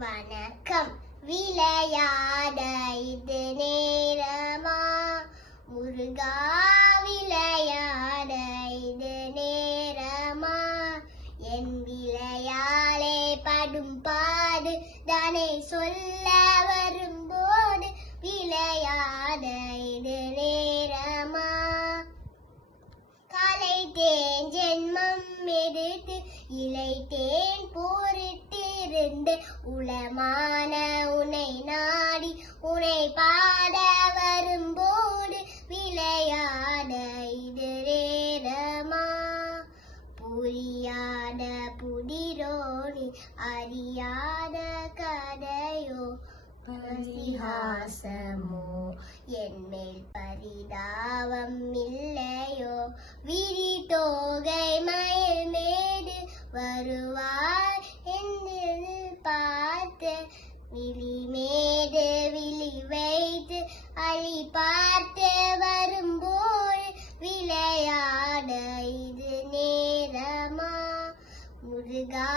வணக்கம். விளையாட இது நேரமா? முருகா விளையாட இது நேரமா? என் விளையாலே படும் பாடு தானே சொல்ல வரும்போது விளையாட இது நேரமா? காலை தேன் ஜென்மம் எடுத்து இலை தேன் போரிட்டிருந்து உளமான உனை நாடி உனை பாட வரும்போது விளையாட இது நேரமா? புரியாத புதிரோனி அறியாத கதையோ பரிகாசமோ என்மேல் பரிதாபம் இல்லையோ? விரி தோகை மயில் மேடு வருவாய் என்று பார்த்து விழி மேடு விழி வைத்து அழி பார்த்து வரும்போது விளையாட இது நேரமா? முருகா